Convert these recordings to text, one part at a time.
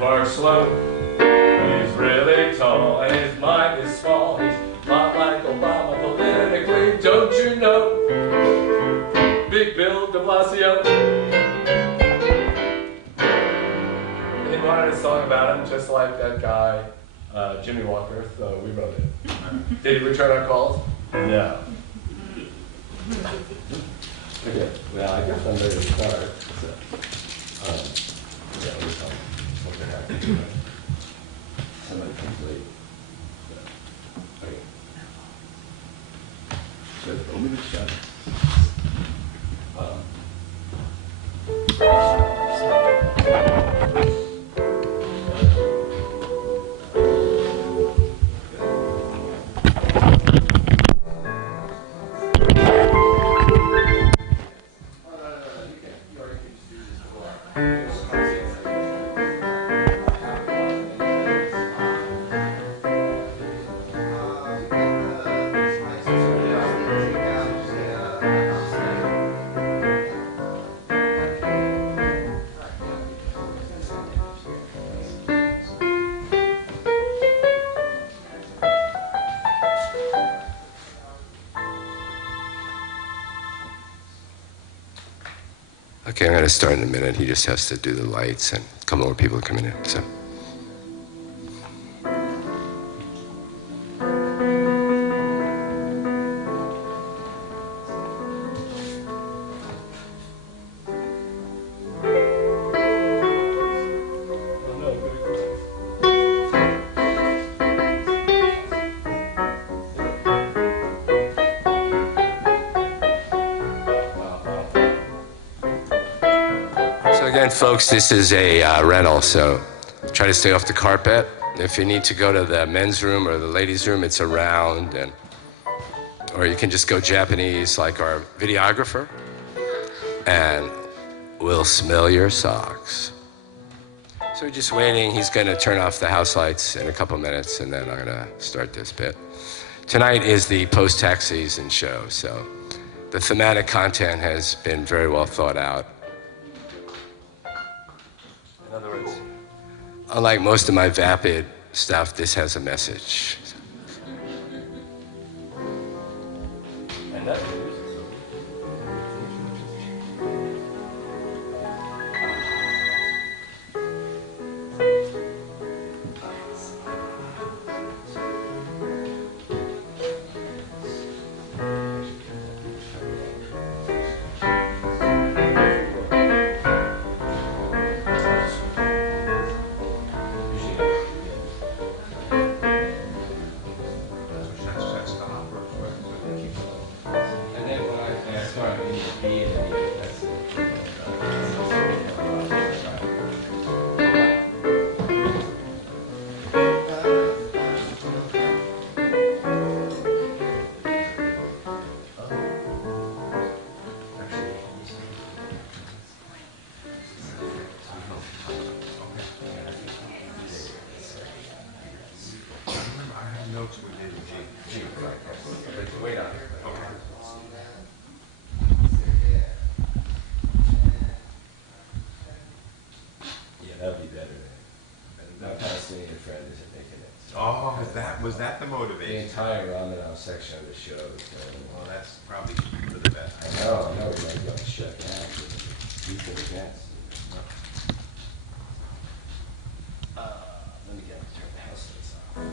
parks slow. He's really tall and his mind is small. He's not like Obama politically, don't you know? Big Bill de Blasio. He wanted a song about him just like that guy, Jimmy Walker, so we wrote it. Did he return our calls? No. Okay, well, I guess I'm ready to start. So, yeah, we'll talk. What they're happy to do. Somebody comes late. So, okay. So, open the shut. Okay, I'm going to start in a minute. He just has to do the lights and a couple more people are coming in. So. Again, folks, this is a rental, so try to stay off the carpet. If you need to go to the men's room or the ladies' room, it's around, or you can just go Japanese like our videographer, and we'll smell your socks. So we're just waiting. He's going to turn off the house lights in a couple minutes, and then I'm going to start this bit. Tonight is the post-tax season show, so the thematic content has been very well thought out. In other words, unlike most of my vapid stuff, this has a message. And that Was that the motivation? The entire Ramadan section of the show. Well, that's probably for the best. I know, we might be able to shut down. These are the guests. Let me turn the house lights off.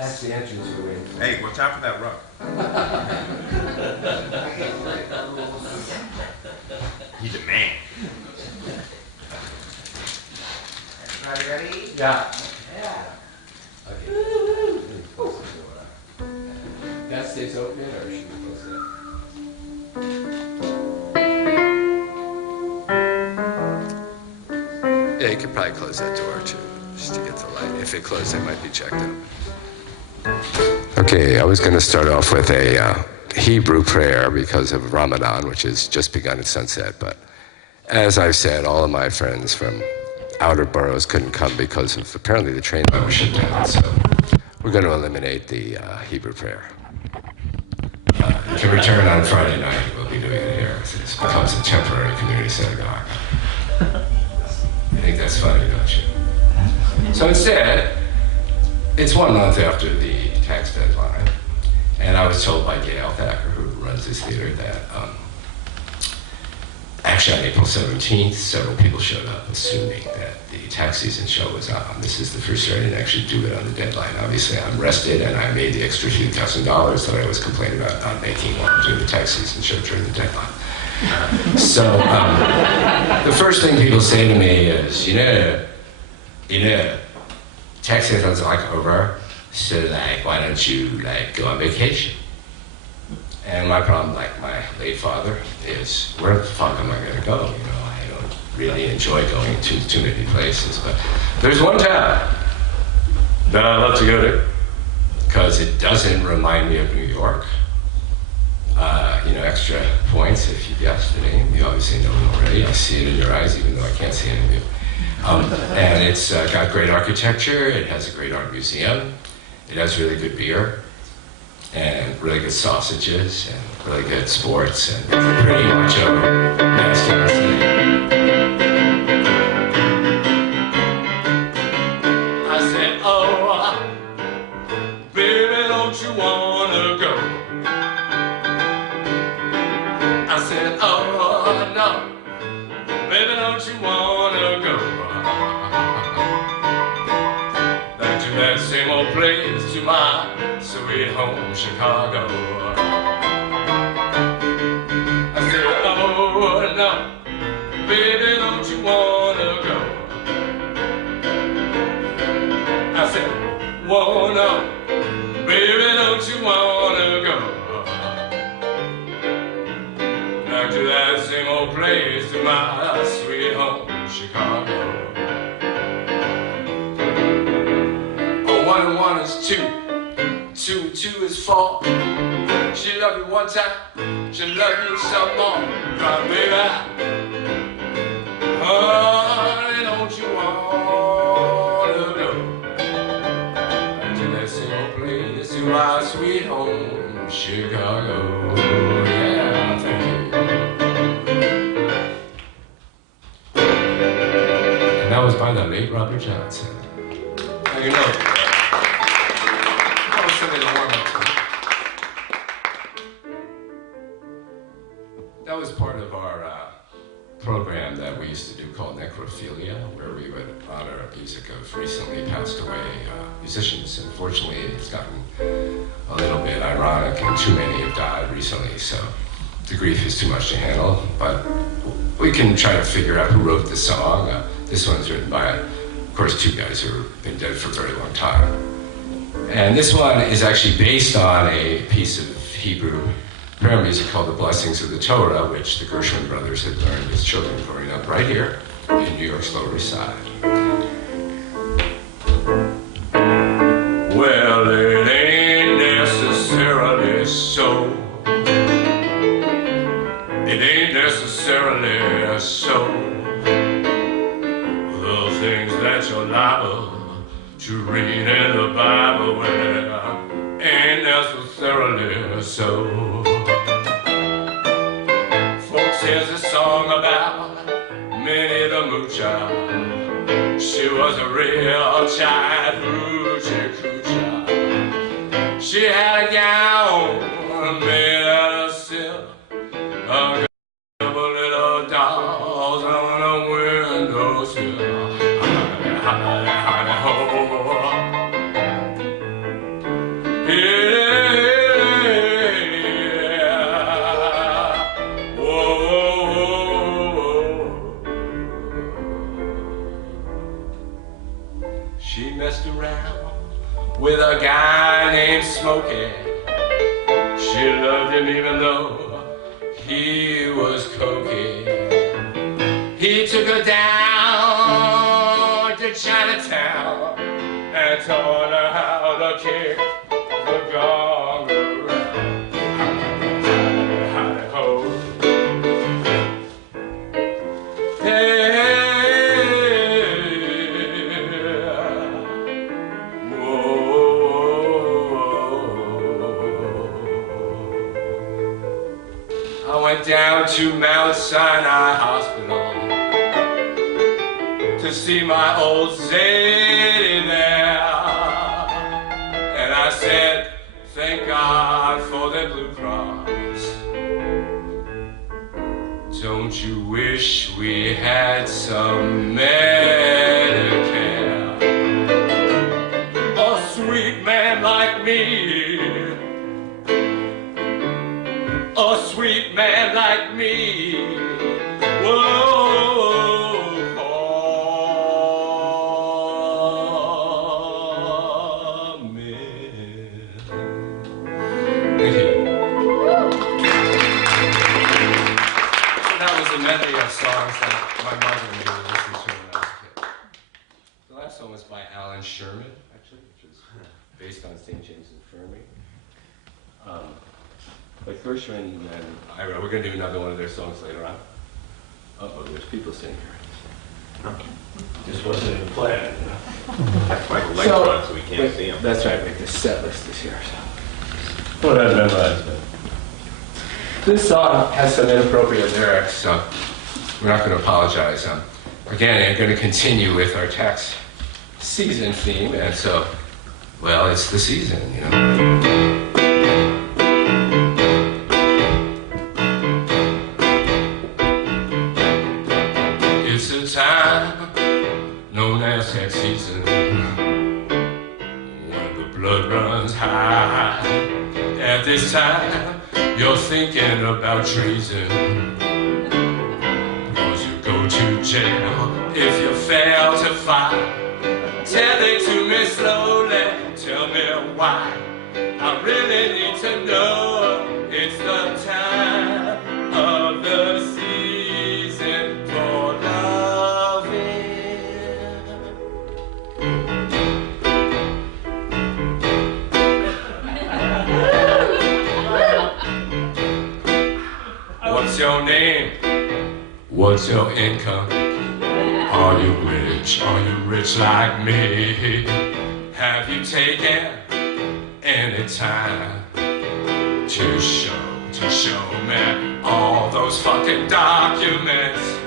That's the entrance we're waiting for. Hey, watch out for that rug. He's a man. Everybody ready? Yeah. Yeah. Okay. That stays open, or should we close that? Yeah, you could probably close that door too, just to get the light. If it closed, it might be checked out. Okay, I was going to start off with a Hebrew prayer because of Ramadan, which has just begun at sunset. But as I've said, all of my friends from outer boroughs couldn't come because of apparently the train line was shut down. So we're going to eliminate the Hebrew prayer. You can return on Friday night. We'll be doing it here. It becomes a temporary community synagogue. I think that's funny, don't you? So instead, it's 1 month after the tax deadline, and I was told by Gail Thacker, who runs this theater, that actually on April 17th, several people showed up assuming that the tax season show was on. This is the first year I didn't actually do it on the deadline. Obviously, I'm rested, and I made the extra few $1,000 that I was complaining about not making while I'm doing the tax season show during the deadline. So the first thing people say to me is, you know, tax season's like over, so like, why don't you like go on vacation? And my problem, like my late father, is where the fuck am I gonna go? You know, I don't really enjoy going to too many places, but there's one town that I love to go to because it doesn't remind me of New York. You know, extra points if you guessed the name. You obviously know it already. I see it in your eyes, even though I can't see any of you. And it's got great architecture. It has a great art museum. It has really good beer and really good sausages and really good sports and pretty much a masculine city. I said, oh, baby, don't you wanna go? I said, oh, no, baby, don't you wanna go back to that same old place, to my sweet home, Chicago? I said, oh, no, baby, don't you wanna go? I said, whoa, no, baby, don't you wanna go back to that same old place, to my sweet home, Chicago? Oh, 1 and 1 is 2, 2 and 2 is 4. She love you one time, she'll love you some more. Cry, baby, honey, don't you wanna go back to that same old place, to my sweet home, Chicago? Yeah, thank you. That was by the late Robert Johnson. How you know? That was something to warm up to. That was part of our program that we used to do called Necrophilia, where we would honor music of recently passed away musicians. Unfortunately, it's gotten a little bit ironic, and too many have died recently, so the grief is too much to handle. But we can try to figure out who wrote the song. This one's written by, of course, 2 guys who have been dead for a very long time. And this one is actually based on a piece of Hebrew prayer music called The Blessings of the Torah, which the Gershwin brothers had learned as children growing up right here in New York's Lower East Side. Well, it ain't necessarily so. It ain't necessarily so. The things that you're liable to read in the Bible, well, ain't necessarily so. Folks, here's a song about Minnie the Moocher. She was a real child hoochie coocher. She had a gown made out of silk, a couple little dolls on a windowsill. She messed around with a guy named Smokey. She loved him even though he was cokey. He took her down to Chinatown and taught her how to kick the gong around. Howdy-ho. Hey. I went down to Mount Sinai Hospital to see my old Zadie there. And I said, thank God for the Blue Cross. Don't you wish we had some Medicare? A sweet man like me, a sweet man like me, whoa, for me. Thank you. So that was a medley of songs that my mother and me would listen to when I was a kid. The last one was by Alan Sherman, actually, which was based on St. James Infirmary. But Gershwin and Ira, we're going to do another one of their songs later on. Uh-oh, there's people sitting here. Just wasn't in the plan. That's why the lights are on, so we can't see them. That's right, the set list is here. So. Well, that's memorized. This song has some inappropriate lyrics, so we're not going to apologize. Again, I'm going to continue with our tax season theme, and so, well, it's the season, you know. Time known as tax season, when the blood runs high. At this time, you're thinking about treason, 'cause you go to jail if you fail to file. Tell it to me slowly, tell me why. I really need to know. It's the time of the season for what's your name? What's your income? Are you rich? Are you rich like me? Have you taken any time to show me all those fucking documents?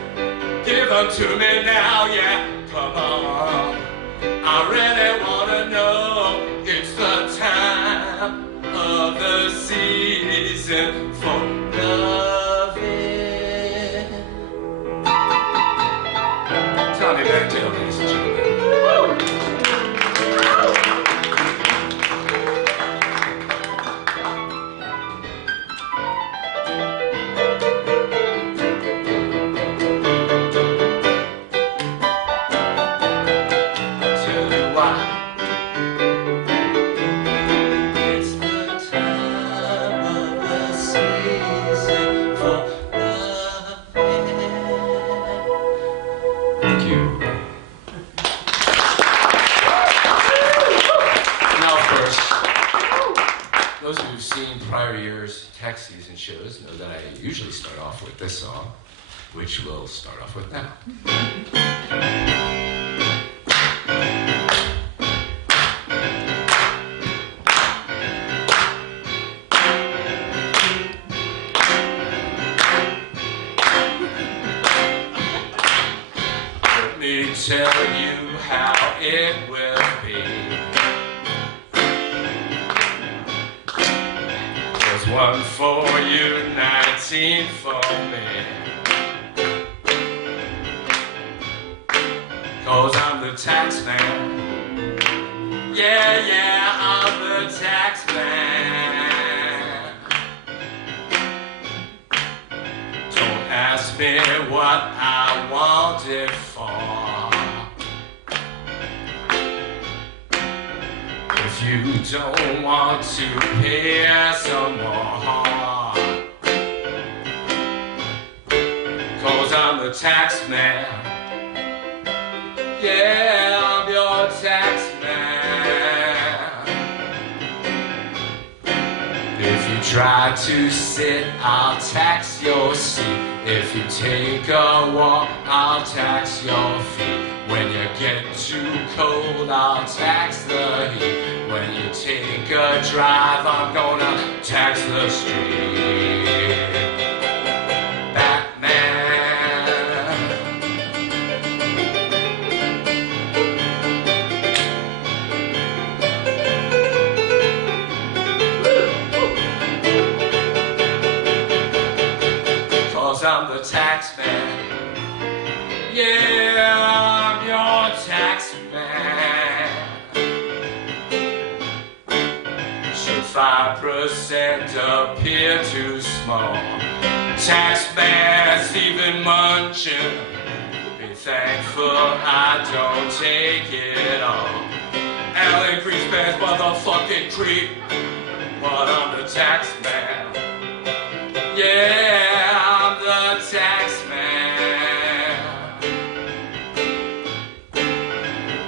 Give them to me now, yeah, come on. I really wanna know. It's the time of the season for loving. Tommy Backtail, ladies and gentlemen. Tax season shows know that I usually start off with this song, which we'll start off with now. Let me tell you how it will be. One for you, 19 for me. 'Cause I'm the tax man. Yeah, I'm the tax man. Don't ask me what I want it for. you don't want to pay some more, 'cause I'm the tax man. Yeah, I'm your tax man. If you try to sit, I'll tax your seat. If you take a walk, I'll tax your feet. When you get too cold, I'll tax the heat. When you take a drive, I'm gonna tax the street. Batman. I'm the tax man. Yeah, I'm your tax man. Should 5% appear too small? Tax man Stephen Munchin, be thankful I don't take it all. Alan Greenspan's motherfucking creep, but I'm the tax man. Yeah, tax man.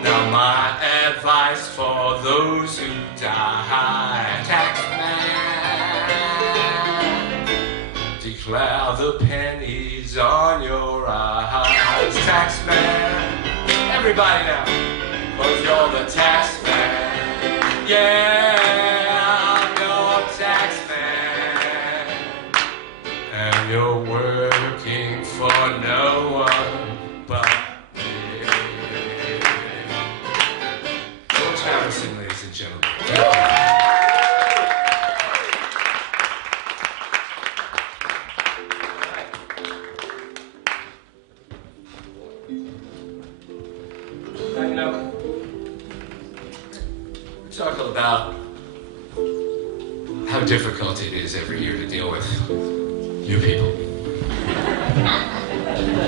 Now my advice for those who die: tax man, declare the pennies on your eyes. Tax man, everybody now, 'cause you're the tax man. Yeah, I'm your tax man, and you're working for no one but me. George Harrison, ladies and gentlemen. Thank you. Now, you know, we talk about how difficult it is every year to deal with you people.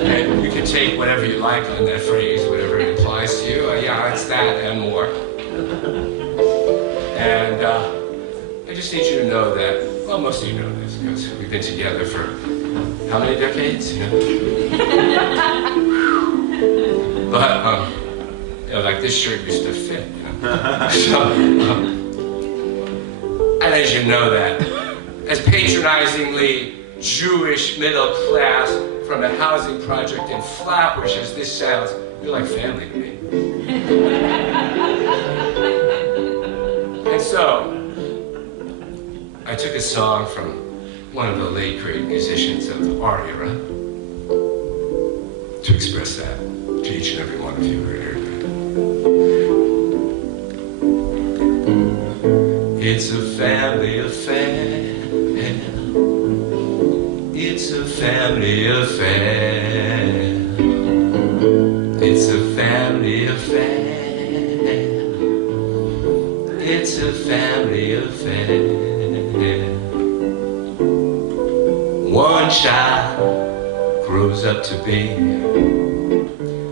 And you can take whatever you like on that phrase, whatever it implies to you. Yeah, it's that and more. And I just need you to know that, well, most of you know this because we've been together for how many decades? You know? But, you know, like this shirt used to fit. You know? So, I need you to know that as patronizingly Jewish middle class from a housing project in Flatbush as this sounds, you're like family to me. And so, I took a song from one of the late great musicians of our era to express that to each and every one of you who are here tonight. It's a family affair. It's a family affair. It's a family affair. It's a family affair. One child grows up to be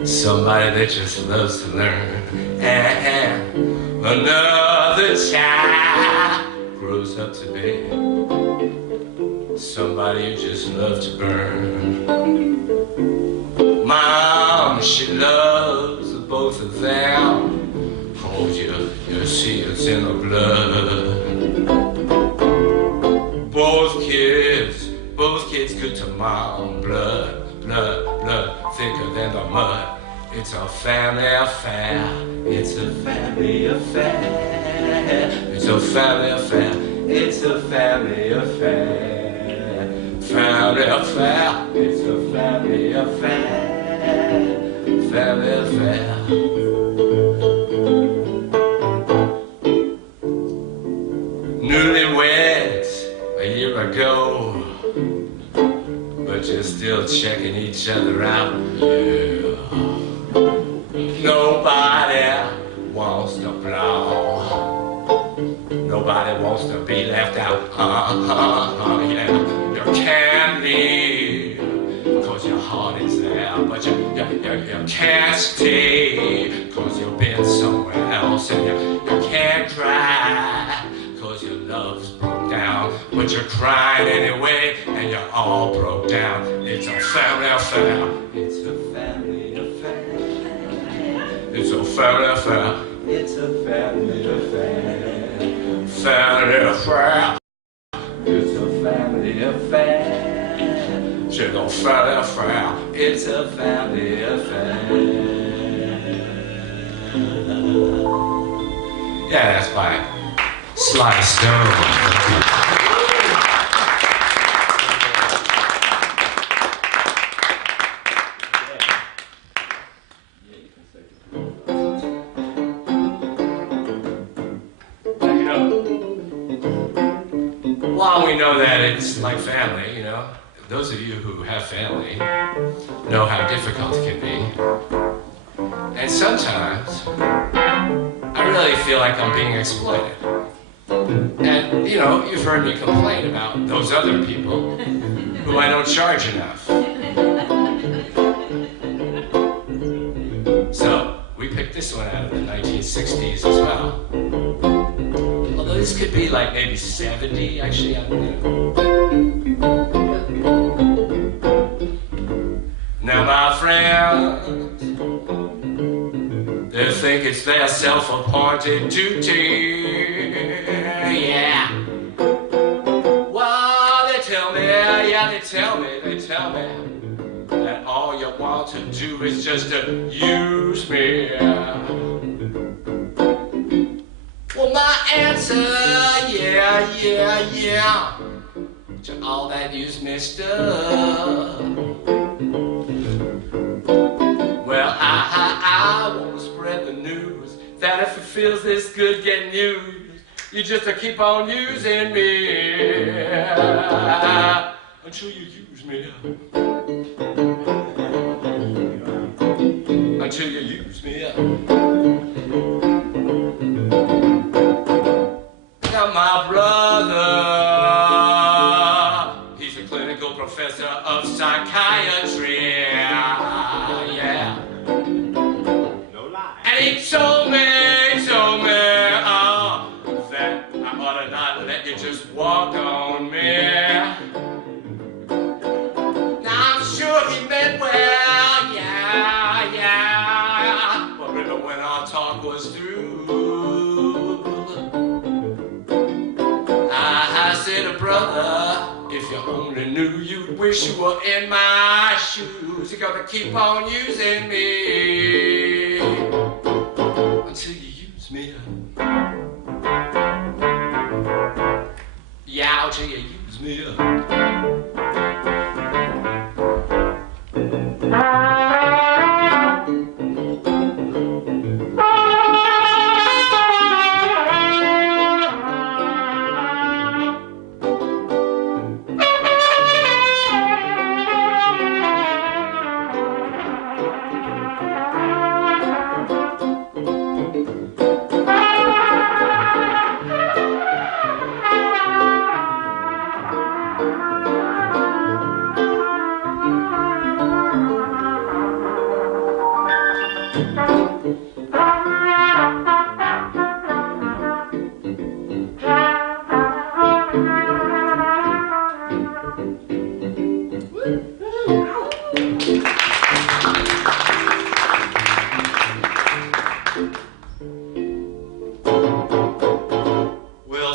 somebody that just loves to learn, and another child grows up to be somebody you just love to burn. Mom, she loves the both of them. Oh, you see it's in the blood. Both kids good to mom. Blood, thicker than the mud. It's a family affair. It's a family affair. It's a family affair. It's a family affair. Family affair, it's a family affair, family affair. Newlyweds a year ago, but you're still checking each other out. Yeah. Nobody wants to blow. Nobody wants to be left out. Yeah. You can't leave, 'cause your heart is there, but you can't stay, 'cause you've been somewhere else, and you can't cry, anyway, and you're all broke down. It's a family affair. It's a family affair. It's a family affair. It's a family affair. Family affair. It's a family affair. It's a family affair. It's a family affair. Yeah, that's by Sly Stone. While we know that it's like family, you know, those of you who have family know how difficult it can be. And sometimes I really feel like I'm being exploited. And, you know, you've heard me complain about those other people who I don't charge enough. So, we picked this one out of the 1960s as well. Although this could be like maybe 70, actually, I don't know. Now, my friends, they think it's their self-appointed duty, yeah. Well, they tell me that all you want to do is just to use me. Well, my answer, yeah, to all that use me stuff. Well, I want to spread the news that if it feels this good getting used, you just keep on using me until you use me. Until you use me. Now my brother, he's a clinical professor of psychiatry. Yeah. No lie. And he told me, that I ought to not let you just walk on me. Now I'm sure he meant well, yeah. But really when our talk was through, I said, brother, if you only knew, you'd wish you were in my shoes. You're gonna keep on using me until you use me. Yeah, until you use me.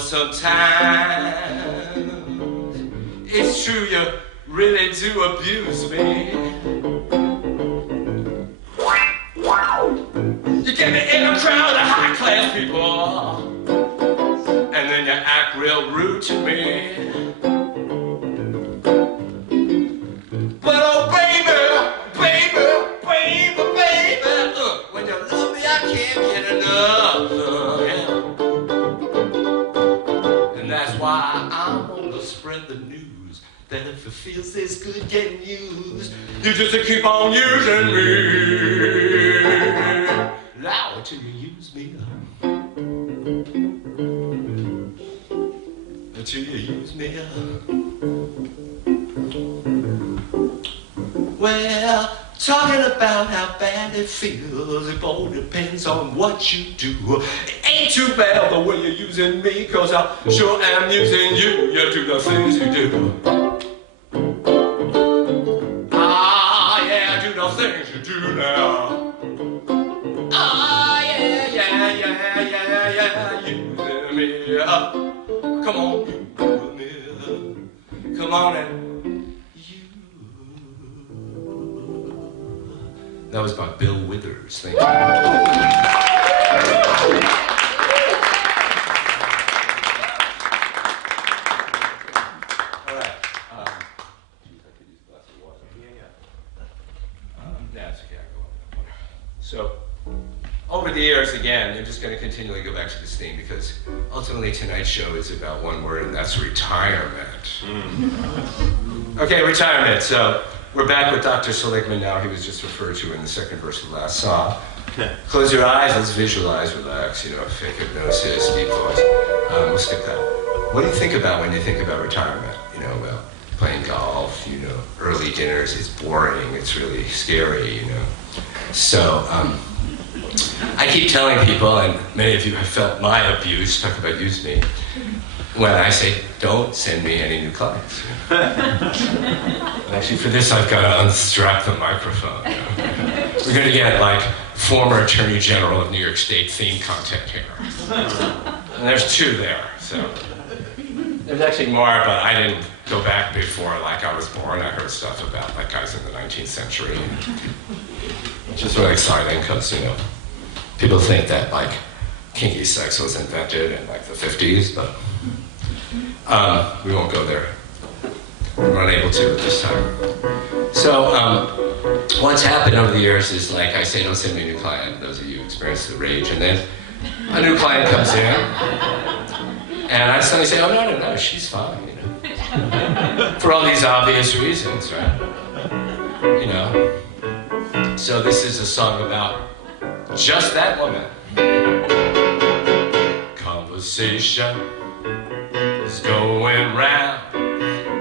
Sometimes it's true you really do abuse me. You get me in a crowd of high-class people, and then you act real rude to me. But oh baby, when you love me I can't get enough. That's why I want to spread the news that if it feels this good getting used, you just keep on using me. Now until you use me up. Until you use me up. Well, talking about how bad it feels, it all depends on what you do. It ain't too bad the way you're using me, 'cause I sure am using you. You do the things you do. Ah, yeah, do the things you do now. Ah, yeah, yeah, yeah, yeah, yeah, using me. Come on, using me. Come on and you. That was by Bill Withers. Thank you. So, over the years, again, I'm just going to continually go back to this theme because ultimately tonight's show is about one word, and that's retirement. Okay, retirement. So, we're back with Dr. Seligman now. He was just referred to in the second verse of the last song. Close your eyes, let's visualize, relax, fake hypnosis, deep thoughts. We'll skip that. What do you think about when you think about retirement? Well, playing golf, early dinners, it's boring, it's really scary, So, I keep telling people, and many of you have felt my abuse, talk about use me, when I say, don't send me any new clients. And actually, for this, I've got to unstrap the microphone. We're going to get, former Attorney General of New York State theme content here. And there's 2 there, so. There's actually more, but I didn't go back before, I was born. I heard stuff about, guys in the 19th century. Which is really exciting, because, people think that, kinky sex was invented in, the 50s, but we won't go there. We're unable to at this time. So, what's happened over the years is, I say, don't send me a new client. Those of you who experience the rage. And then a new client comes in, and I suddenly say, oh, no, she's fine, For all these obvious reasons, right? So this is a song about just that woman. Conversation is going round.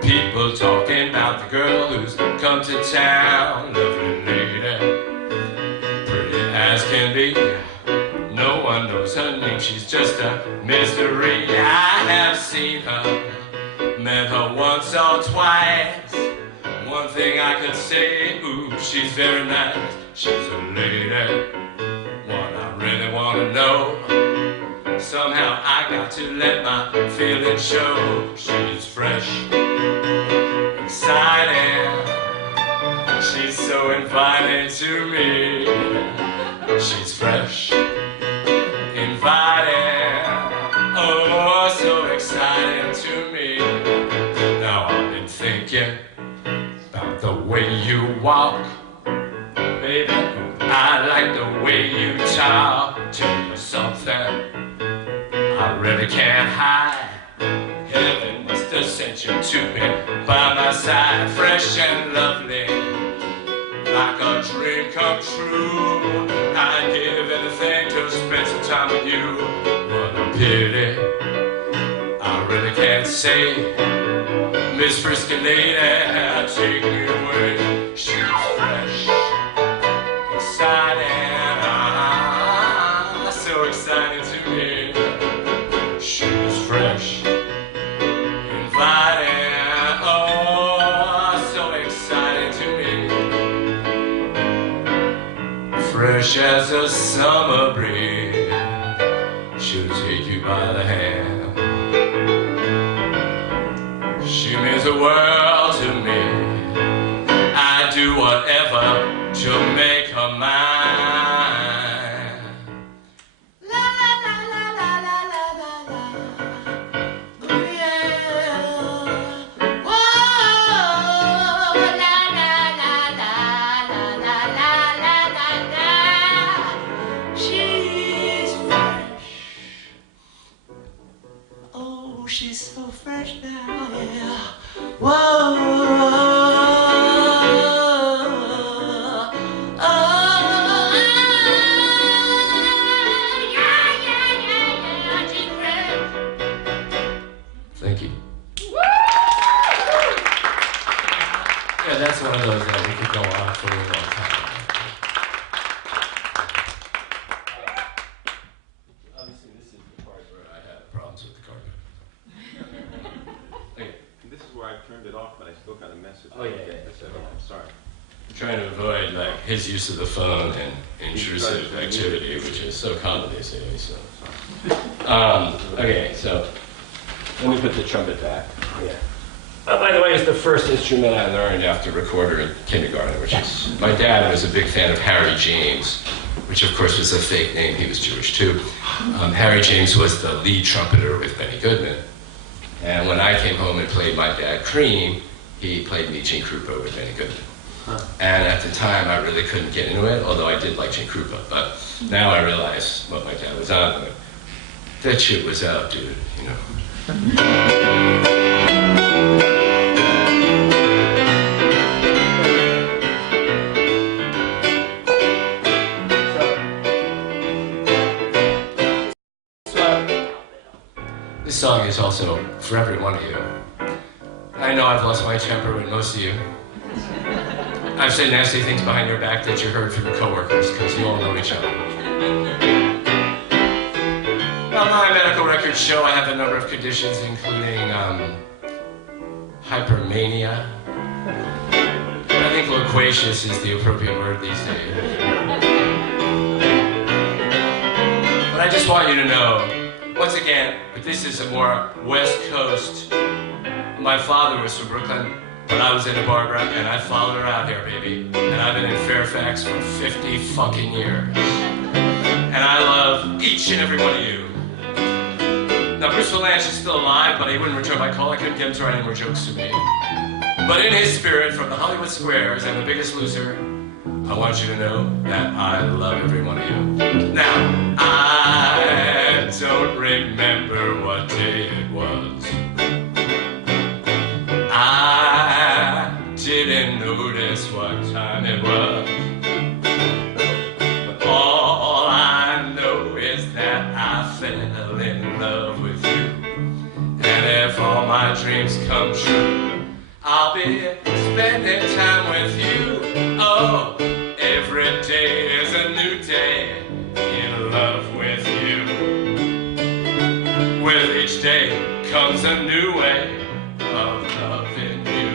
People talking about the girl who's come to town. Lovely lady, pretty as can be. No one knows her name, she's just a mystery. I have seen her, met her once or twice. One thing I could say, ooh, she's very nice. She's a lady, one I really want to know. Somehow I got to let my feelings show. She's fresh, exciting. She's so inviting to me. She's fresh, inviting. Oh, so exciting to me. Now I've been thinking about the way you walk. Baby, I like the way you talk. Tell you something I really can't hide. Heaven must have sent you to me by my side. Fresh and lovely, like a dream come true. I'd give anything to spend some time with you. What a pity, I really can't say. Miss Frisky Lady, take me away. She's fresh, exciting, so exciting to me. She's fresh, inviting, oh, so exciting to me. Fresh as a summer breeze, she'll take you by the hand. She means the world to me. I'd do whatever to make her mine. La la la la la la la la la. Oh yeah. Whoa. La la la la la la la la la la. She's fresh. Oh, she's so fresh now, yeah. Whoa. it off, but I still got a message. Oh, yeah, Okay, yeah. I said, oh, I'm sorry. I'm trying to avoid like his use of the phone and intrusive activity, which is so common these days. So. Okay, so let me put the trumpet back. Yeah. By the way, it's the first instrument I learned after recorder in kindergarten, which is, my dad was a big fan of Harry James, which of course was a fake name, he was Jewish too. Harry James was the lead trumpeter with Benny Goodman. And when I came home and played my dad Cream, he played me Gene Krupa with Benny Goodman. And at the time, I really couldn't get into it, although I did like Gene Krupa. But now I realize what my dad was on. That shit was out, dude, you know. This song is also for every one of you. I know I've lost my temper with most of you. I've said nasty things behind your back that you heard from your coworkers, because you all know each other. Well, my medical records show I have a number of conditions, including hypermania. I think loquacious is the appropriate word these days. But I just want you to know, once again, but this is a more West Coast. My father was from Brooklyn, but I was in Barbara, and I followed her out here, baby. And I've been in Fairfax for 50 fucking years. And I love each and every one of you. Now, Bruce Valanche is still alive, but he wouldn't return my call. I couldn't get him to write any more jokes to me. But in his spirit, from the Hollywood Squares and The Biggest Loser, I want you to know that I love every one of you. Now, I don't remember what day it was. I didn't notice what time it was. But all I know is that I fell in love with you. And if all my dreams come true, I'll be spending time with you. Oh, every day is a new day in love with you. With each day comes a new way of loving you.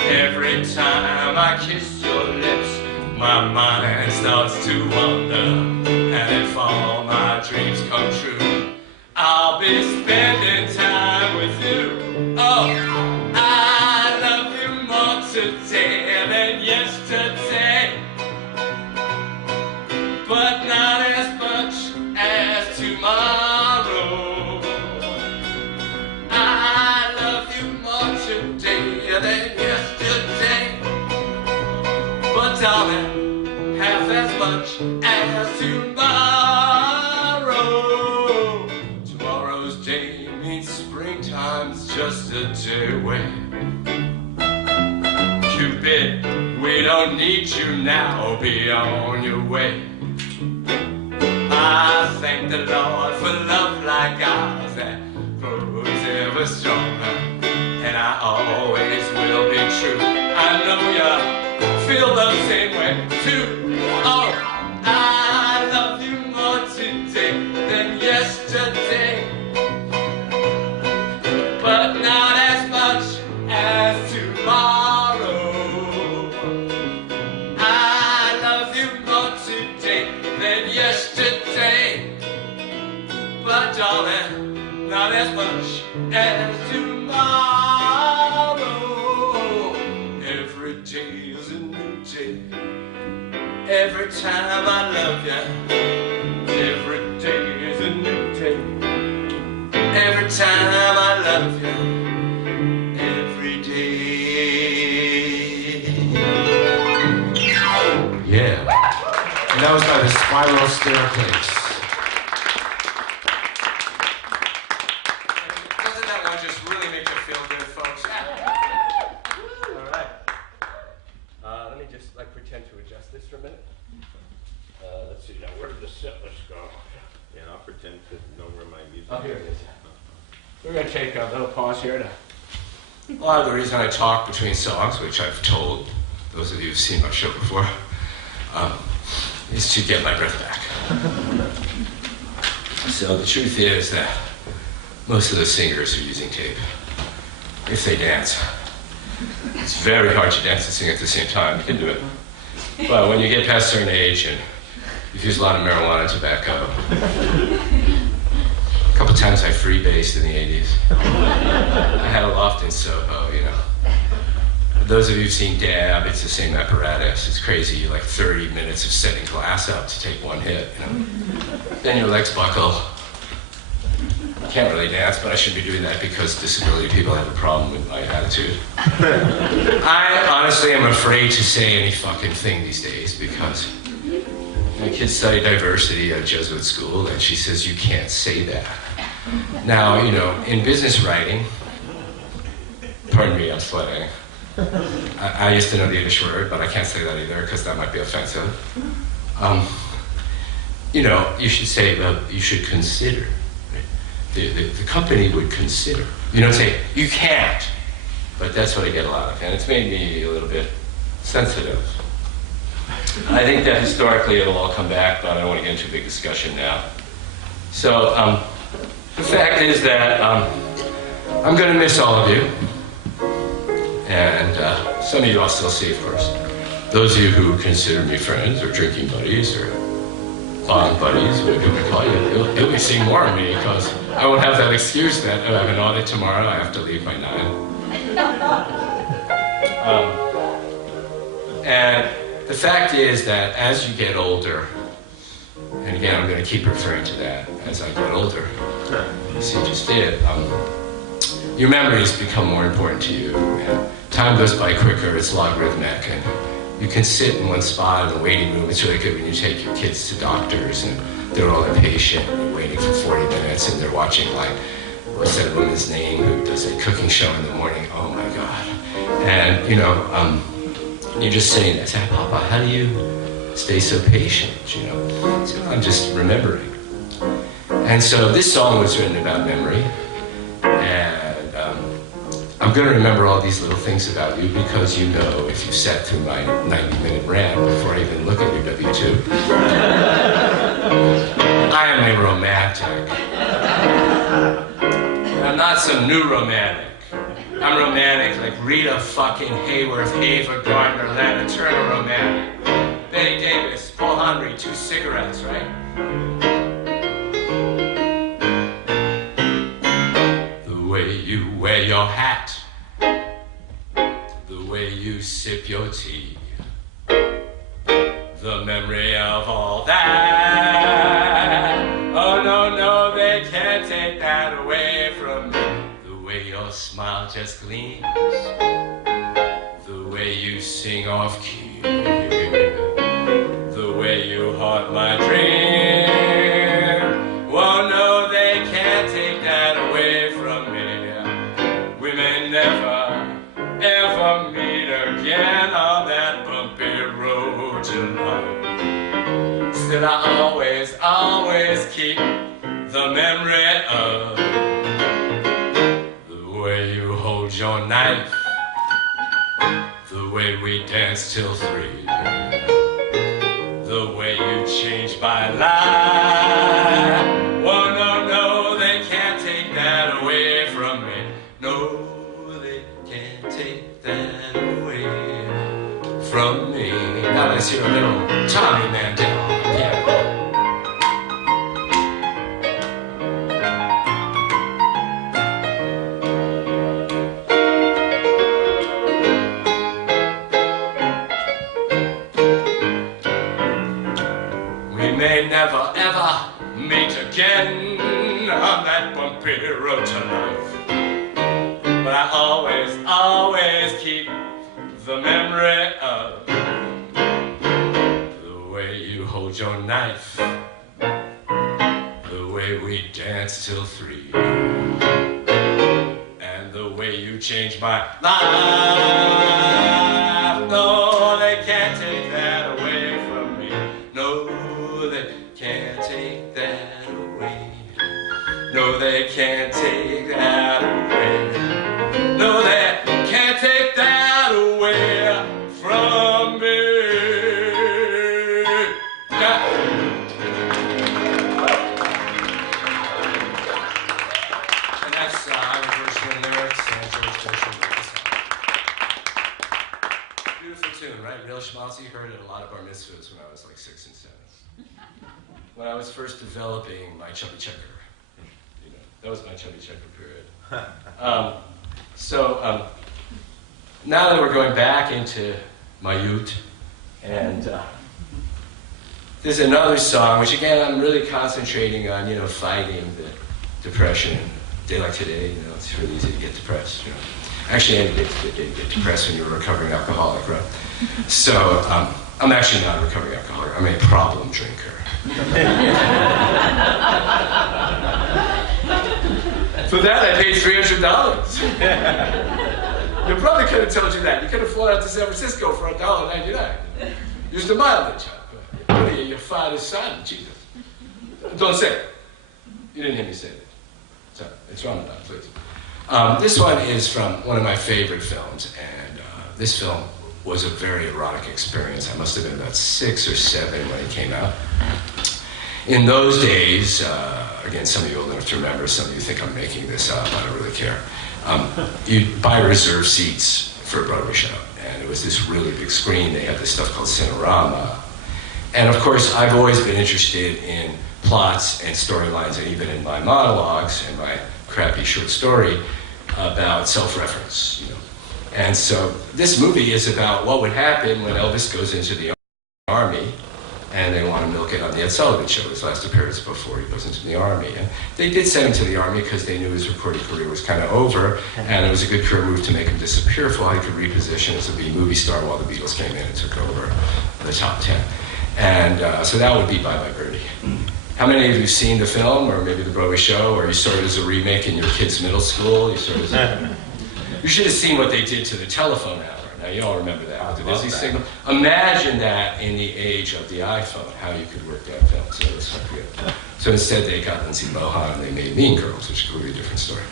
Every time I kiss your lips, my mind starts to wander. And if all my dreams come true, I'll be spending time with you. Oh, I love you more today than yesterday, but not as much as tomorrow. I love you more today than yesterday, but darling, half as much as tomorrow. Tomorrow's day means springtime's just a day away. Cupid, we don't need you now, be on your way. I thank the Lord for love like ours that grows ever stronger, and I always will be true. I know you feel the same way too. Oh, I love you more today than yesterday, but not as much as tomorrow. I love you more today than yesterday, but darling, not as much as tomorrow. Every day is a new day. Every time I love you, every day is a new day. Every time I love you, every day. Yeah. And that was by the Spiral Staircase. Doesn't that one just really make you feel good, folks? All right. Let me just pretend to adjust this for a minute. Let's see now. Where did the set list go? Yeah, I'll pretend to know where my music Oh, here it is. We're going to take a little pause here to. A lot of the reason I talk between songs, which I've told those of you who've seen my show before, is to get my breath back. So the truth is that most of the singers are using tape. if they dance. It's very hard to dance and sing at the same time. You can do it. But when you get past a certain age and you've used a lot of marijuana and tobacco, a couple times I freebased in the 80s. I had a loft in Soho, you know. For those of you who've seen Dab, it's the same apparatus. It's crazy. You like 30 minutes of setting glass up to take one hit, you know. Then your legs buckle. Can't really dance, but I shouldn't be doing that because disability people have a problem with my attitude. I honestly am afraid to say any fucking thing these days because my kids study diversity at a Jesuit school, and she says you can't say that. Now, you know, in business writing, pardon me, I'm sweating. I used to know the Yiddish word, but I can't say that either because that might be offensive. You know, you should say, well, you should consider. The company would consider. You don't say, you can't. But that's what I get a lot of, and it's made me a little bit sensitive. I think that historically it'll all come back, but I don't want to get into a big discussion now. So, the fact is that I'm going to miss all of you. And some of you I'll still see, of course. Those of you who consider me friends or drinking buddies or bond buddies, whatever you want to call you, you'll be seeing more of me because I won't have that excuse that I have an audit tomorrow, I have to leave by 9. And the fact is that as you get older, and again, I'm going to keep referring to that as I get older, as you just did, your memories become more important to you. And time goes by quicker, it's logarithmic, and you can sit in one spot in the waiting room. It's really good when you take your kids to doctors and they're all impatient and you're waiting for 40 minutes and they're watching, like, what's that woman's name who does a cooking show in the morning? Oh my God. And, you know, you're just saying that, say, Papa, how do you stay so patient, you know? So I'm just remembering. And so this song was written about memory. And I'm going to remember all these little things about you because you know if you sat through my 90-minute rant before I even look at your W-2. I am a romantic. I'm not some new romantic. I'm romantic like Rita fucking Hayworth, Haver, Gardner, Lana Turner romantic. Betty Davis, Paul Henry, 2 cigarettes, right? The way you wear your hat, the way you sip your tea, the memory of all that. Oh no, no, they can't take that away from me. The way your smile just gleams, the way you sing off key, the way you haunt my dream. Oh no, they can't take that away from me. We may never, ever meet again on that bumpy road to life. Still I always, always keep the memory of the way you hold your knife, the way we danced till 3, the way you changed my life. Oh no, no, they can't take that away from me. No, they can't take that away from me. Now let's hear a little Tommy Mandel on the piano. We may never ever meet again on that bumpy road to life. But I always, always keep the memory of the way you hold your knife, the way we danced till 3, and the way you changed my life. No, they can't take that away from me. No, they can't take that away. No, they can't take that away. No, they can't take that away from me. Yeah. And that's Irish version lyrics and George Bush. when I was first developing my chubby checker. You know, that was my chubby checker period. Now that we're going back into my youth, and there's another song, which again I'm really concentrating on, you know, fighting the depression. A day like today, you know, it's really easy to get depressed. You know, actually, any day you get depressed when you're a recovering alcoholic, right? So I'm actually not a recovering alcoholic. I'm a problem drinker. For that, I paid $300. Your brother could have told you that. You could have flown out to San Francisco for $1.99. Use the mileage. What are you, your father's son? Jesus. Don't say it. You didn't hear me say it. So, it's Ramadan, please. This one is from one of my favorite films, and this film was a very erotic experience. I must have been about 6 or 7 when it came out. In those days, again, some of you old enough to remember, some of you think I'm making this up, I don't really care. You'd buy reserved seats for a Broadway show, and it was this really big screen. They had this stuff called Cinerama. And of course, I've always been interested in plots and storylines, and even in my monologues and my crappy short story about self-reference, you know. And so this movie is about what would happen when Elvis goes into the army and they want to milk it on the Ed Sullivan Show, his last appearance before he goes into the army. And they did send him to the army because they knew his recording career was kind of over, and it was a good career move to make him disappear for while he could reposition as a B-movie star while the Beatles came in and took over the top 10. And so that would be Bye Bye Birdie. How many of you have seen the film, or maybe the Broadway show, or you saw it as a remake in your kid's middle school? You should have seen what they did to the telephone hour. Now, you all remember that, with the busy signal. Imagine that in the age of the iPhone, how you could work that film. So it was so good. So instead, they got Lindsay Lohan and they made Mean Girls, which would be a different story.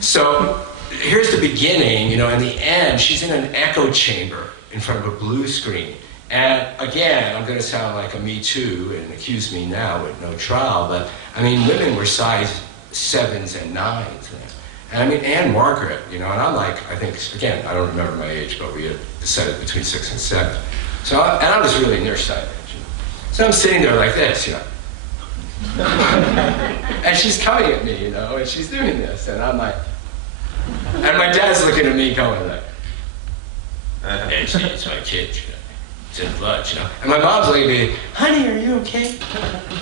So here's the beginning. You know, in the end, she's in an echo chamber in front of a blue screen. And again, I'm going to sound like a Me Too and accuse me now with no trial, but I mean, women were size 7s and 9s. And I mean, Anne Margaret, you know, and I'm like, I think, again, I don't remember my age, but we had decided between 6 and 7. So, I was really nearsighted, you know. So I'm sitting there like this, you know. And she's coming at me, you know, and she's doing this, and I'm like, and my dad's looking at me going like, hey, it's my kid, you know. It's in blood, you know. And my mom's looking at me, honey, are you okay?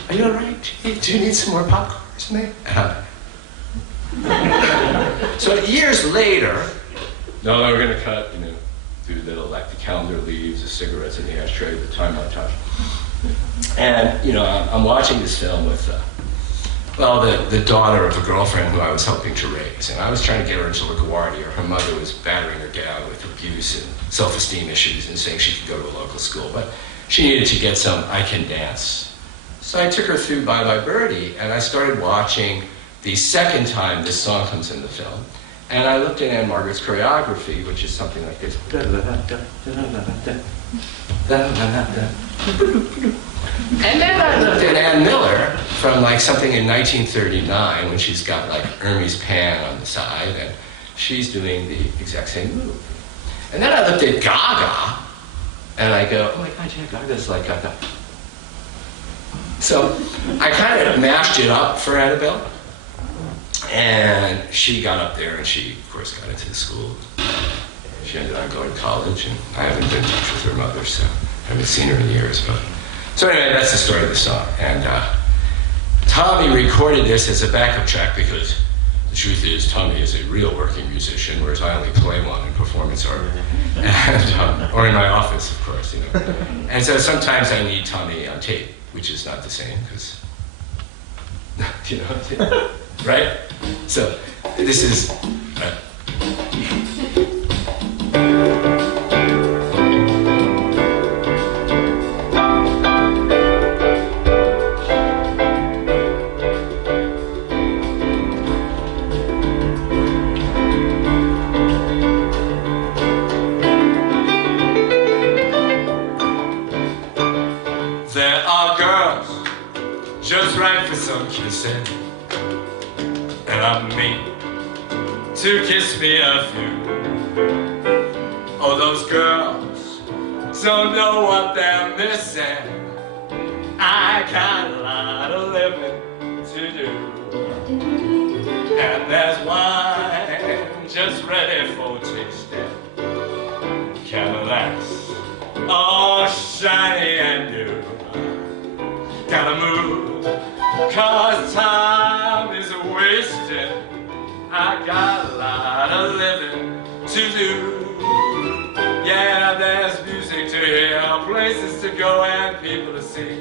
Are you all right? Do you need some more popcorn or something? So years later, no, we're going to cut, you know, through like the calendar leaves, the cigarettes in the ashtray, the time montage. And, you know, I'm watching this film with, the daughter of a girlfriend who I was helping to raise. And I was trying to get her into LaGuardia. Her mother was battering her down with abuse and self-esteem issues and saying she could go to a local school. But she needed to get some I Can Dance. So I took her through Bye Bye Birdie, and I started watching the second time this song comes in the film. And I looked at Anne Margaret's choreography, which is something like this. And then I looked at Ann Miller from like something in 1939 when she's got like Hermes pan on the side and she's doing the exact same move. And then I looked at Gaga and I go, oh my God, yeah, Gaga's like Gaga. So I kind of mashed it up for Annabelle. And she got up there and she, of course, got into the school. She ended up going to college and I haven't been in touch with her mother, so I haven't seen her in years. But so anyway, that's the story of the song. And Tommy recorded this as a backup track because the truth is Tommy is a real working musician, whereas I only play one in performance art. And, or in my office, of course, you know. And so sometimes I need Tommy on tape, which is not the same because, you know, right? So this is... There are girls just right for some kissing, and I mean to kiss me a few. Oh, those girls don't know what they're missing. I kinda like move, 'cause time is wasting. I got a lot of living to do. Yeah, there's music to hear, places to go and people to see.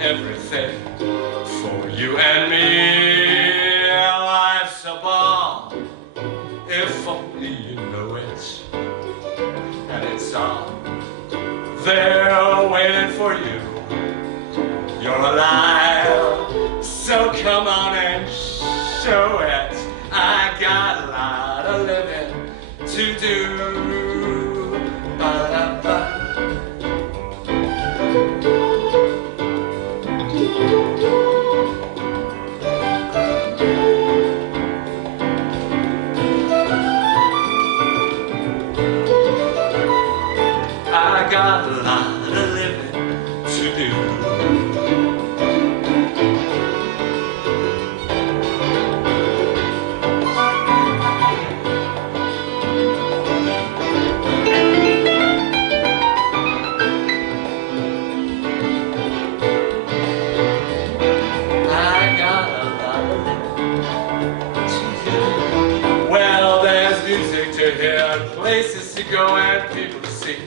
Everything for you and me. Life's a ball, if only you know it. And it's all there waiting for you. You're alive, so come on and show it. I got a lot of living to do. Ba-da-ba. I got a lot of living to do. Places to go and people to see.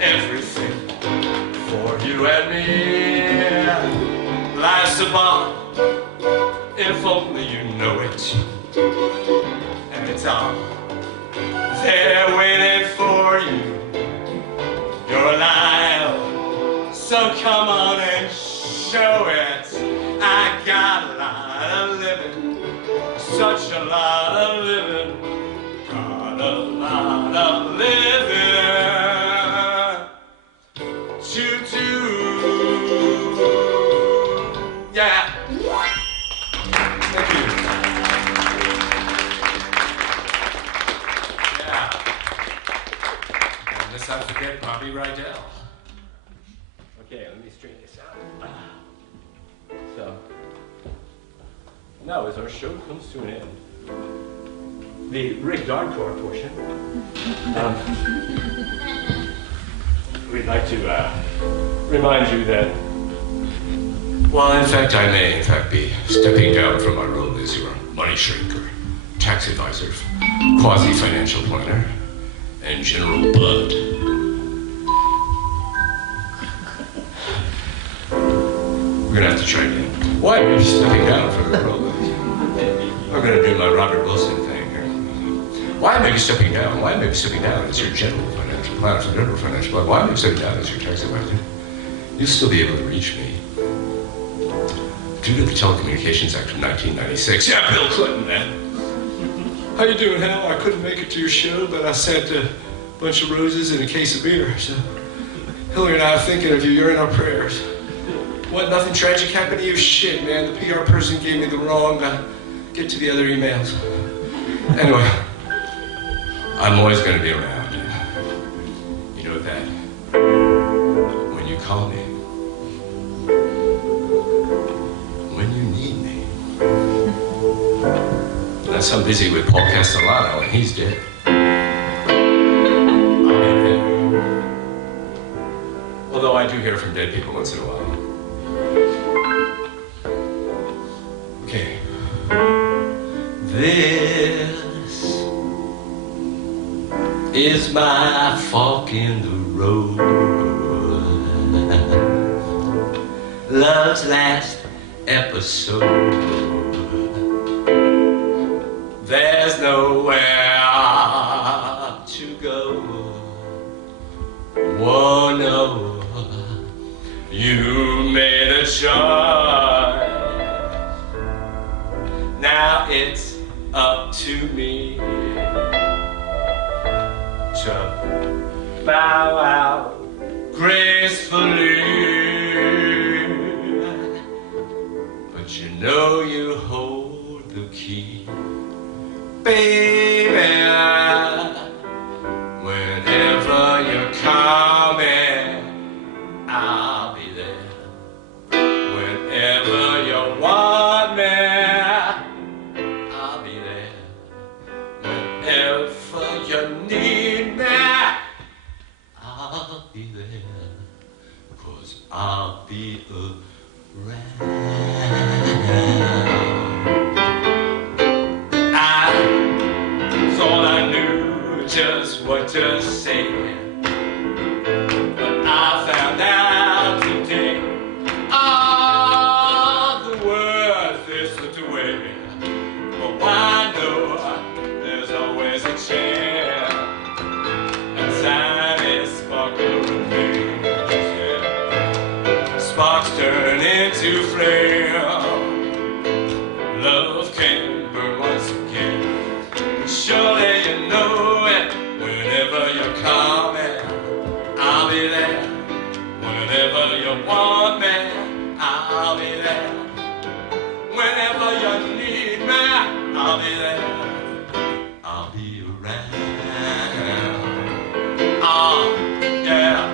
Everything for you and me. Life's a ball, if only you know it. And it's all there waiting for you. You're alive, so come on and show it. I got a lot of living, such a lot of living. A lot of living to do. Yeah. Thank you. Yeah. And let's not forget Bobby Rydell. Okay, let me straighten this out. So, now as our show comes to an end, the rigged encore portion, we'd like to remind you that while in fact I may in fact be stepping down from my role as your money shrinker, tax advisor, quasi-financial planner, and general bud, we're gonna have to try again. Why are you stepping down from your role? I'm gonna do my Robert Wilson thing. Why am I stepping down? Why am I stepping down as your general financial planner? Why am I stepping down as your tax advisor? You'll still be able to reach me. Due to the Telecommunications Act of 1996. Yeah, Bill Clinton, man. How you doing, Hal? I couldn't make it to your show, but I sent a bunch of roses and a case of beer. So Hillary and I are thinking of you. You're in our prayers. What, nothing tragic happened to you? Shit, man. The PR person gave me the wrong, get to the other emails. Anyway. I'm always going to be around. You know that when you call me, when you need me. Unless I'm busy with Paul Castellano and he's dead. I'll be there. Although I do hear from dead people once in a while. Okay. This is my fork in the road. Love's last episode. There's nowhere to go. Oh no, you made a choice. Now it's up to me to bow out gracefully. But you know you hold the key, baby. Whenever you're coming, I'll be there. Whenever you want me, I'll be there. Whenever you need me, I'll be there. 'Cause I'll be around. I thought I knew just what to say, but I found out today all the words they slipped away. But why know there's always a chance, and time is sparkling flames, yeah. Sparks turn into flame. Love can burn once again. Surely you know it. Whenever you're coming, I'll be there. Whenever you want me, I'll be there. Whenever you need me, I'll be there. I'll be around. Oh, yeah.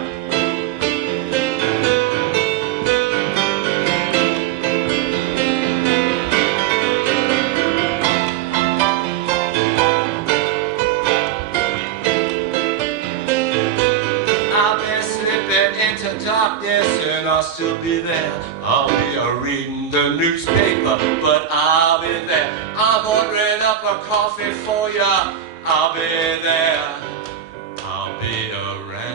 Into darkness and I'll still be there. I'll be reading the newspaper, but I'll be there. I'm ordering up a coffee for you. I'll be there. I'll be around.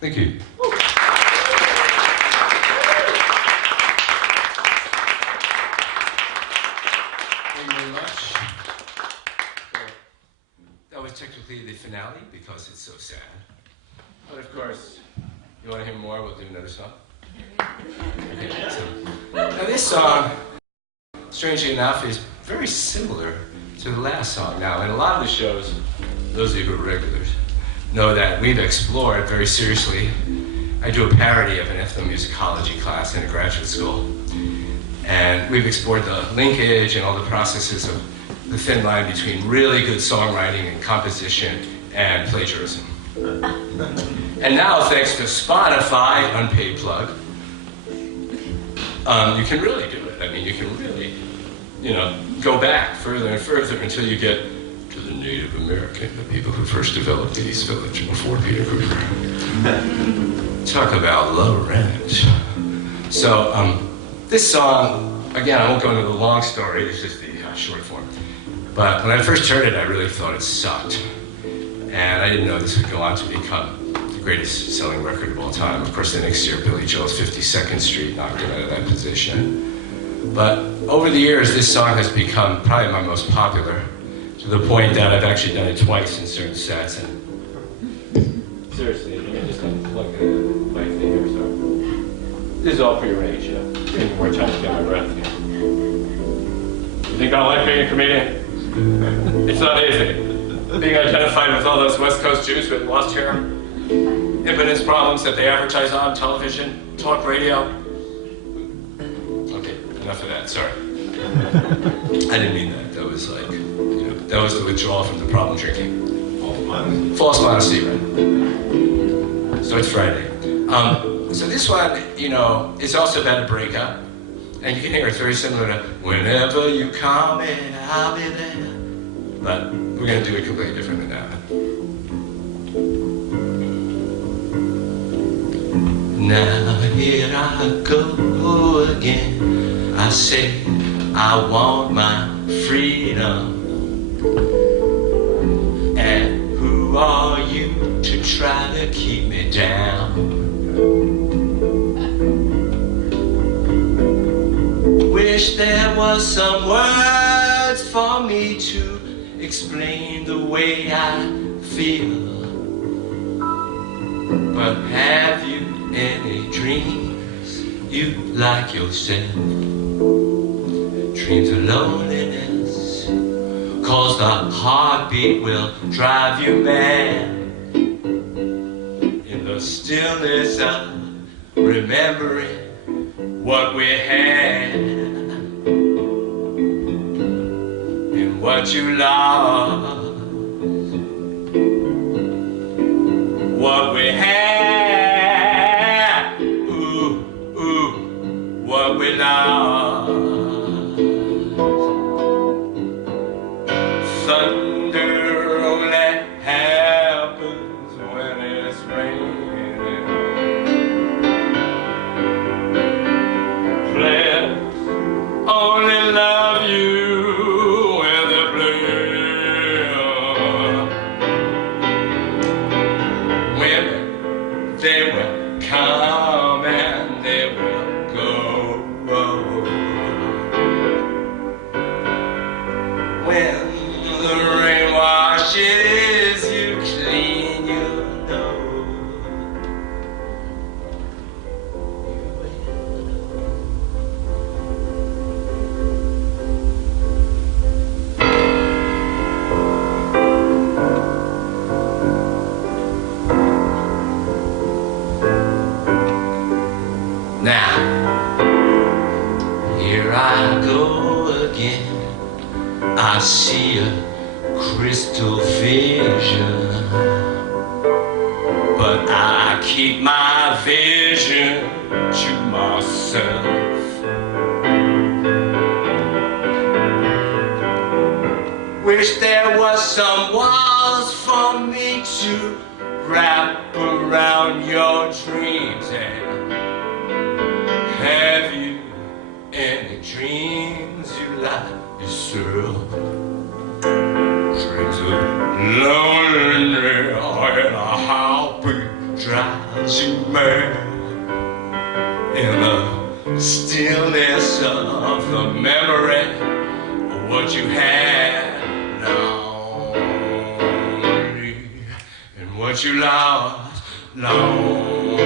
Thank you. Thank you very much. That was technically the finale because it's so sad. But of course, you want to hear more? We'll do another song. Okay, so, now this song, strangely enough, is very similar to the last song. Now, in a lot of the shows, those of you who are regulars know that we've explored very seriously. I do a parody of an ethnomusicology class in a graduate school. And we've explored the linkage and all the processes of the thin line between really good songwriting and composition and plagiarism. And now, thanks to Spotify, unpaid plug, you can really do it. I mean, you can really, go back further and further until you get to the Native American, the people who first developed the East Village before Peter Cooper. Talk about low rent. So, this song, again, I won't go into the long story, it's just the short form. But when I first heard it, I really thought it sucked. And I didn't know this would go on to become the greatest selling record of all time. Of course, the next year, Billy Joel's 52nd Street knocked him out of that position. But over the years, this song has become probably my most popular, to the point that I've actually done it twice in certain sets. And seriously, you can just unplug my thing here, so. This is all for your age, Taking more time to get my breath. You think I don't like being a comedian? It's not easy. Being identified with all those West Coast Jews with lost hair, impotence problems that they advertise on television, talk radio. Okay, enough of that, sorry. I didn't mean that. That was like, that was the withdrawal from the problem drinking. False modesty, right? So it's Friday. So this one, is also about a breakup. And you can hear it's very similar to whenever you call me, I'll be there. But we're going to do it completely different than that. Now here I go again. I say I want my freedom. And who are you to try to keep me down? Wish there was some words for me to explain the way I feel. But have you any dreams you like yourself? Dreams of loneliness, 'cause the heartbeat will drive you mad. In the stillness of remembering what we had, and what you lost, what we had, ooh, ooh, what we lost. Thunder only happens keep my vision to myself. Wish there was some walls for me to wrap around your dreams. And have you any dreams you like yourself? Dreams of lonely and a heartbeat drives you mad. In the stillness of the memory of what you had. Lonely, and what you lost, lonely,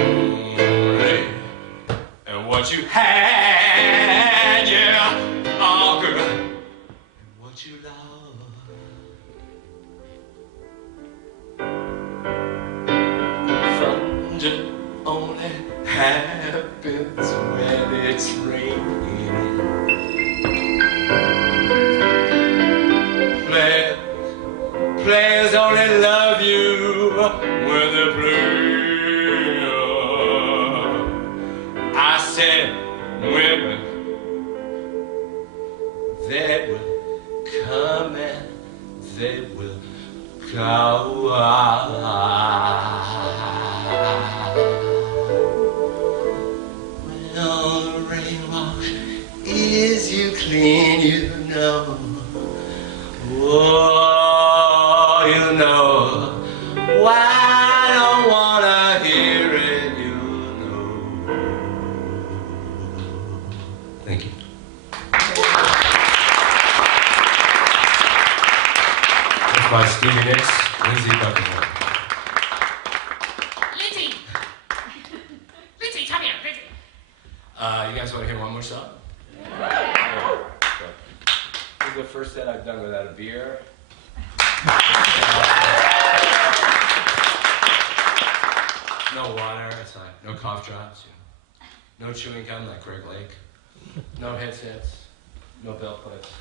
and what you had, yeah, all good, and what you lost. Thunder only happens when it's raining. Players only love you when they play. I said women, they will come and they will go. When all the rainwash is you clean, you know. Whoa. You know why I don't wanna hear it, you know. Thank you. That's by Stevie Nicks, Lindsay Buckingham. Lindsay! Lindsay, come here, Lindsay. You guys want to hear one more song? This is the first set I've done without a beer. No water, it's fine. No cough drops. No chewing gum like Greg Lake. No headsets. No belt clips.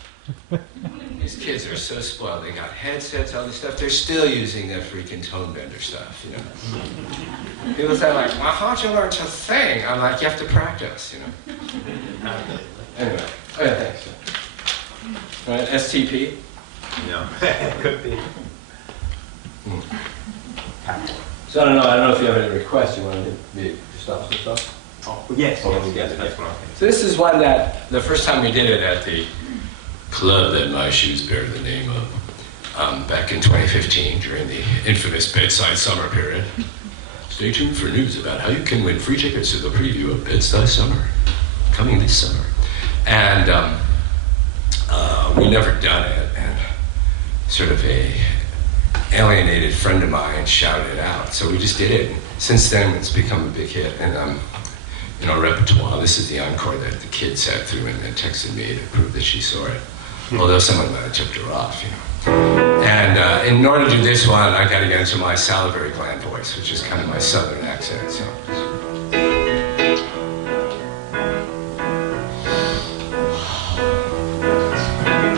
These kids are so spoiled. They got headsets, all this stuff. They're still using that freaking tone bender stuff, you know. People say like, well, how'd you learn to sing? I'm like, you have to practice, you know. Anyway, oh yeah, thanks. All right, STP. No, could be. So I don't know if you have any requests you wanted me to stop some stuff. Oh, yes, Oh, yes, yes, that's what I'm thinking. So this is one that the first time we did it at the club that my shoes bear the name of, back in 2015 during the infamous Bedside Summer period. Stay tuned for news about how you can win free tickets to the preview of Bedside Summer coming this summer. And we never done it, and sort of a alienated friend of mine shouted it out, so we just did it. And since then, it's become a big hit, and in our repertoire, this is the encore that the kid sat through and then texted me to prove that she saw it. Although someone might have tipped her off, you know. And in order to do this one, I got to get into my salivary gland voice, which is kind of my southern accent. So.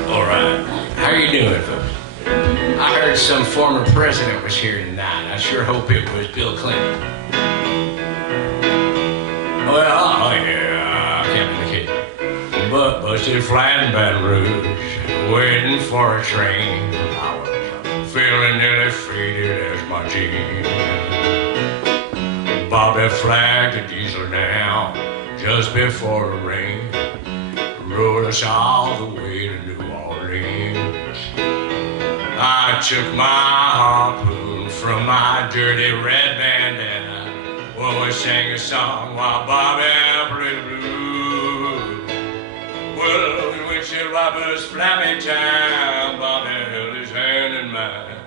All right, how are you doing, folks? I heard some former president was here tonight. I sure hope it was Bill Clinton. Well, yeah, Captain Kid. But busted flat in Baton Rouge, waiting for a train. I was feeling nearly faded as my jeans. Bobby flagged the diesel down just before the rain. Rode us all the way to New Orleans. I took my harpoon from my dirty red bandana. Well, we sang a song while Bobby played the blues. Well, when windshield wipers flapping time, Bobby held his hand in mine.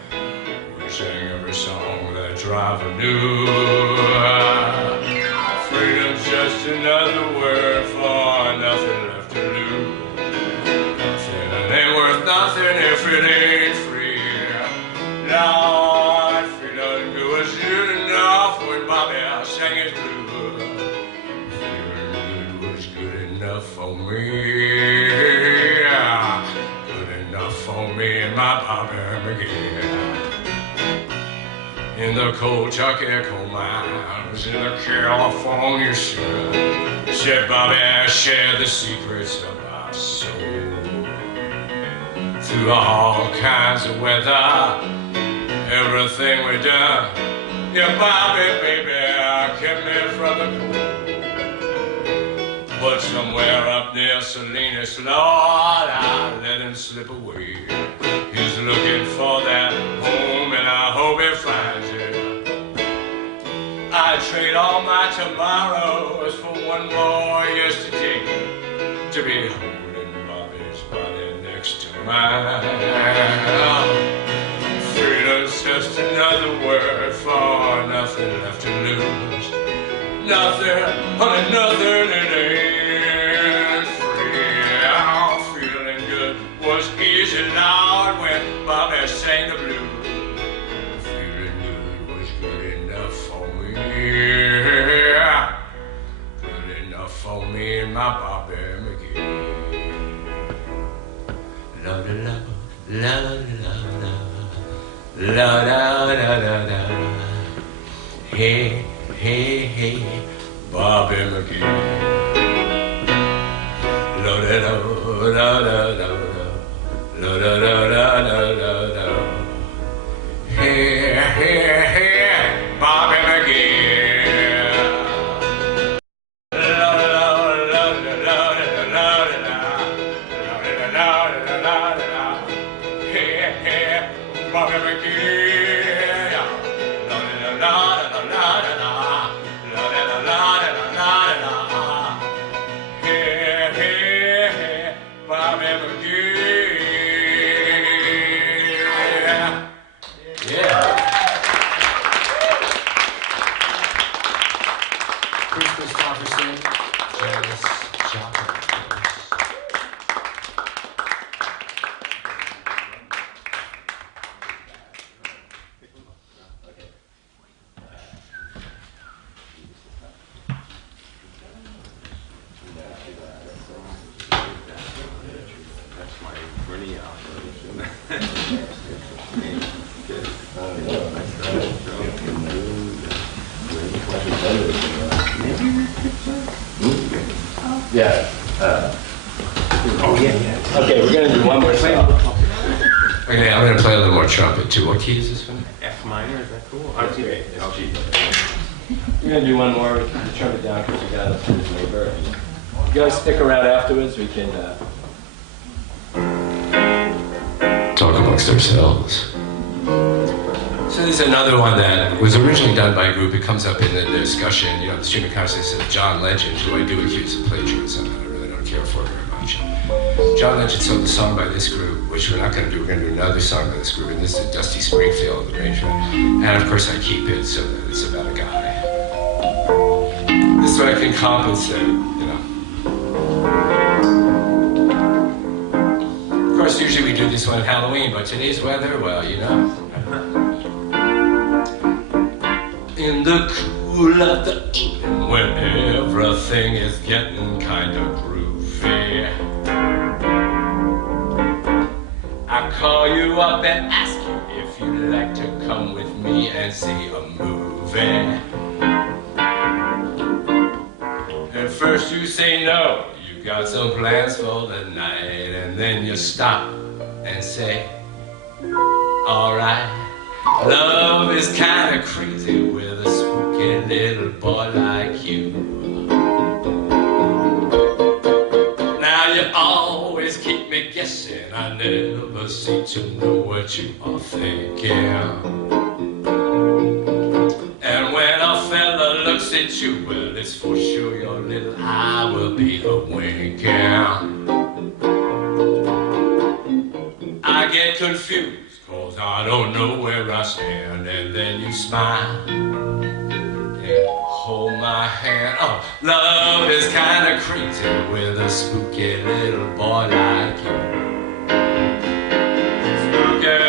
We sang every song that driver knew. Freedom's just another word for nothing left to lose. Nothing ain't worth nothing if it ain't free. Lord, feeling good was good enough when Bobby sang his blues. Feeling good was good enough for me. Good enough for me and my Bobby McGee. in the cold Kentucky coal mines, in the California sun. Said Bobby, I shared the secrets of our soul through all kinds of weather, everything we done. Yeah, Bobby, baby, kept me from the cold. But somewhere up near Salinas, Lord, I let him slip away. He's looking for that home, and I hope he finds it. I'd trade all my tomorrows for one more yesterday, to be holding Bobby's body next to mine. Freedom's just another word for nothing left to lose. Nothing, honey, nothing, it ain't free. Oh, feeling good was easy, Lord, when Bobby sang the blues. Feeling good was good enough for me. Good enough for me and my Bobby McGee. La la la, la la la, la la la la la. Hey, hey, hey, Bobby McGee. La la la la la la, la la la la la la. Hey, hey, hey, Bobby McGee. Bobby McGee, Bobby McGee. Yeah. Christmas prophecy, Janice Joplin. Yeah. Okay, we're gonna do one more song. Okay, I'm gonna play a little more trumpet too. What key is this one? F minor, is that cool? Oh, G. It's G. We're gonna do one more. We can the trumpet down because we got up to this neighbor. You guys stick around afterwards. We can talk amongst ourselves. So there's another one that was originally done by a group. It comes up in the discussion, you know, the stream of consciousness of John Legend, who I do accuse of plagiarism, and I really don't care for very much. John Legend sold a song by this group, which we're not going to do. We're going to do another song by this group, and this is a Dusty Springfield arrangement. And of course I keep it so that it's about a guy. This way I can compensate, you know. Of course, usually we do this one at Halloween, but today's weather, well, you know. In the cool of the evening, when everything is getting kind of groovy, I call you up and ask you if you'd like to come with me and see a movie. At first you say no, you got some plans for the night, and then you stop and say, alright. Love is kinda crazy with a spooky little boy like you. Now you always keep me guessing, I never seem to know what you are thinking. And when a fella looks at you, well, it's for sure your little eye will be a-winking. I get confused, 'cause I don't know where I stand, and then you smile and hold my hand. Oh, love is kinda crazy with a spooky little boy like you. Spooky.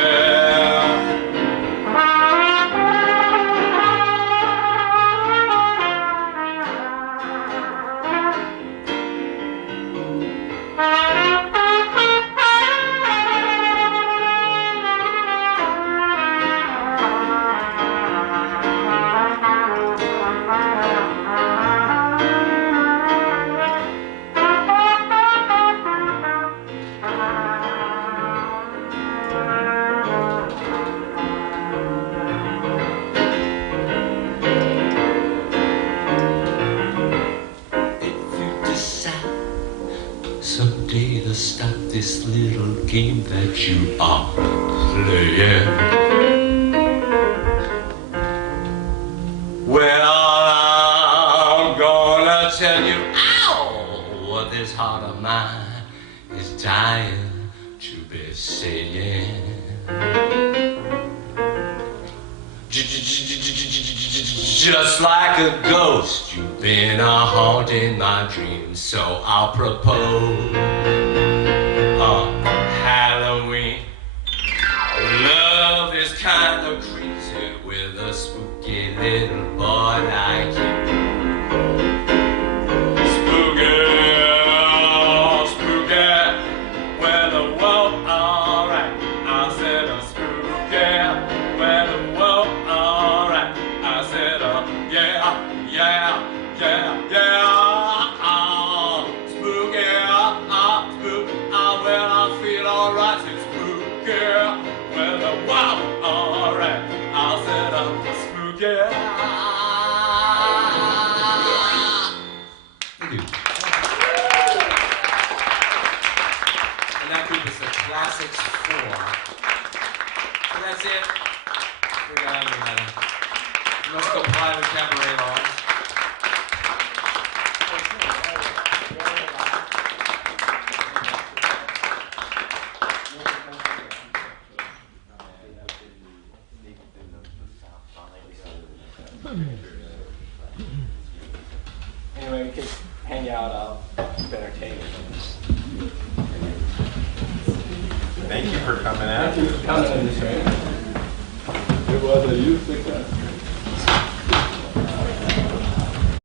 this little game that you are playing. Well, I'm gonna tell you, ow, what this heart of mine is dying to be saying. Just like a ghost, you've been haunting my dreams, so I'll propose on Halloween. Love is kind of crazy with a spooky little boy like you. Spooky, spooky, well, the world, alright. I said a spooky, well, the world, alright. I said yeah, yeah, yeah, yeah. Spooky, spooky, well, I feel alright. Say spooky, well, the world, alright. I said spooky. Thank you. And that group is the Classics 4. And that's it. We're done. Let's go private cabaret laws. Anyway, we could hang out. I'll keep entertaining. Thank you for coming out. Coming in this way. It was a youth success.